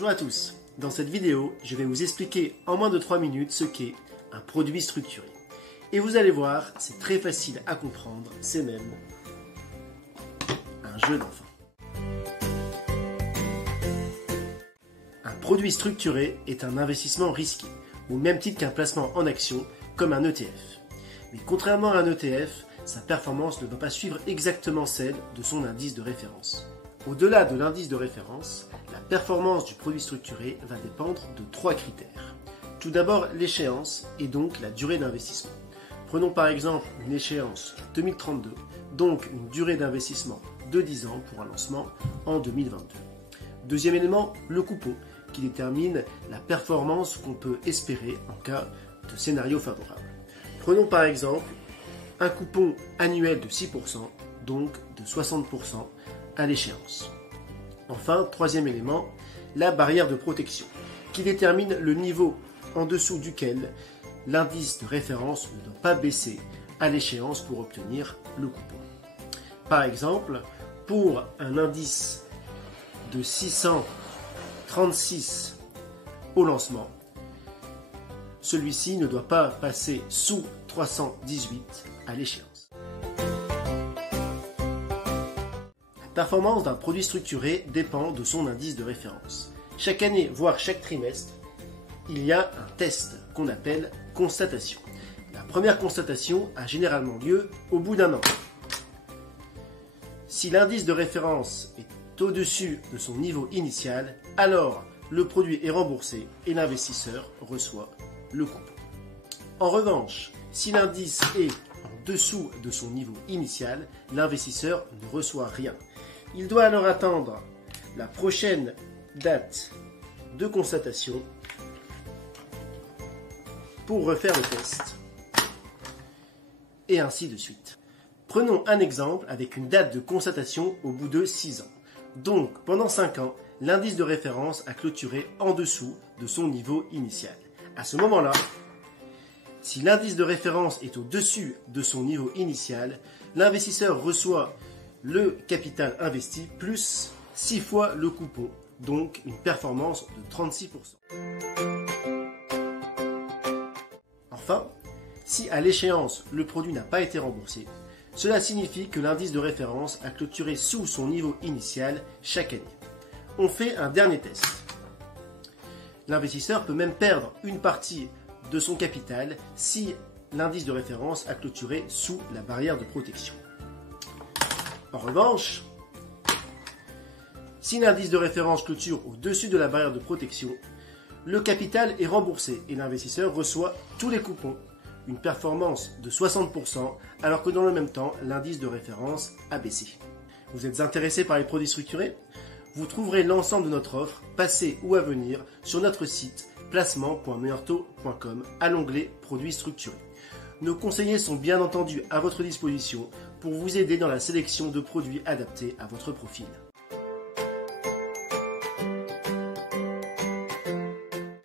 Bonjour à tous, dans cette vidéo, je vais vous expliquer en moins de 3 minutes ce qu'est un produit structuré. Et vous allez voir, c'est très facile à comprendre, c'est même un jeu d'enfant. Un produit structuré est un investissement risqué, au même titre qu'un placement en action, comme un ETF. Mais contrairement à un ETF, sa performance ne va pas suivre exactement celle de son indice de référence. Au-delà de l'indice de référence, la performance du produit structuré va dépendre de 3 critères. Tout d'abord, l'échéance et donc la durée d'investissement. Prenons par exemple une échéance 2032, donc une durée d'investissement de 10 ans pour un lancement en 2022. Deuxième élément, le coupon, qui détermine la performance qu'on peut espérer en cas de scénario favorable. Prenons par exemple un coupon annuel de 6%, donc de 60% à l'échéance. Enfin, troisième élément, la barrière de protection, qui détermine le niveau en dessous duquel l'indice de référence ne doit pas baisser à l'échéance pour obtenir le coupon. Par exemple, pour un indice de 636 au lancement, celui-ci ne doit pas passer sous 318 à l'échéance. La performance d'un produit structuré dépend de son indice de référence. Chaque année, voire chaque trimestre, il y a un test qu'on appelle constatation. La première constatation a généralement lieu au bout d'un an. Si l'indice de référence est au-dessus de son niveau initial, alors le produit est remboursé et l'investisseur reçoit le coupon. En revanche, si l'indice est en dessous de son niveau initial, l'investisseur ne reçoit rien. Il doit alors attendre la prochaine date de constatation pour refaire le test, et ainsi de suite. Prenons un exemple avec une date de constatation au bout de 6 ans. Donc, pendant 5 ans, l'indice de référence a clôturé en dessous de son niveau initial. À ce moment-là, si l'indice de référence est au-dessus de son niveau initial, l'investisseur reçoit le capital investi plus 6 fois le coupon, donc une performance de 36%. Enfin, si à l'échéance le produit n'a pas été remboursé, cela signifie que l'indice de référence a clôturé sous son niveau initial chaque année. On fait un dernier test. L'investisseur peut même perdre une partie de son capital si l'indice de référence a clôturé sous la barrière de protection. En revanche, si l'indice de référence clôture au-dessus de la barrière de protection, le capital est remboursé et l'investisseur reçoit tous les coupons, une performance de 60%, alors que dans le même temps, l'indice de référence a baissé. Vous êtes intéressé par les produits structurés ? Vous trouverez l'ensemble de notre offre, passée ou à venir, sur notre site placement.meilleurtaux.com à l'onglet Produits structurés. Nos conseillers sont bien entendu à votre disposition pour vous aider dans la sélection de produits adaptés à votre profil.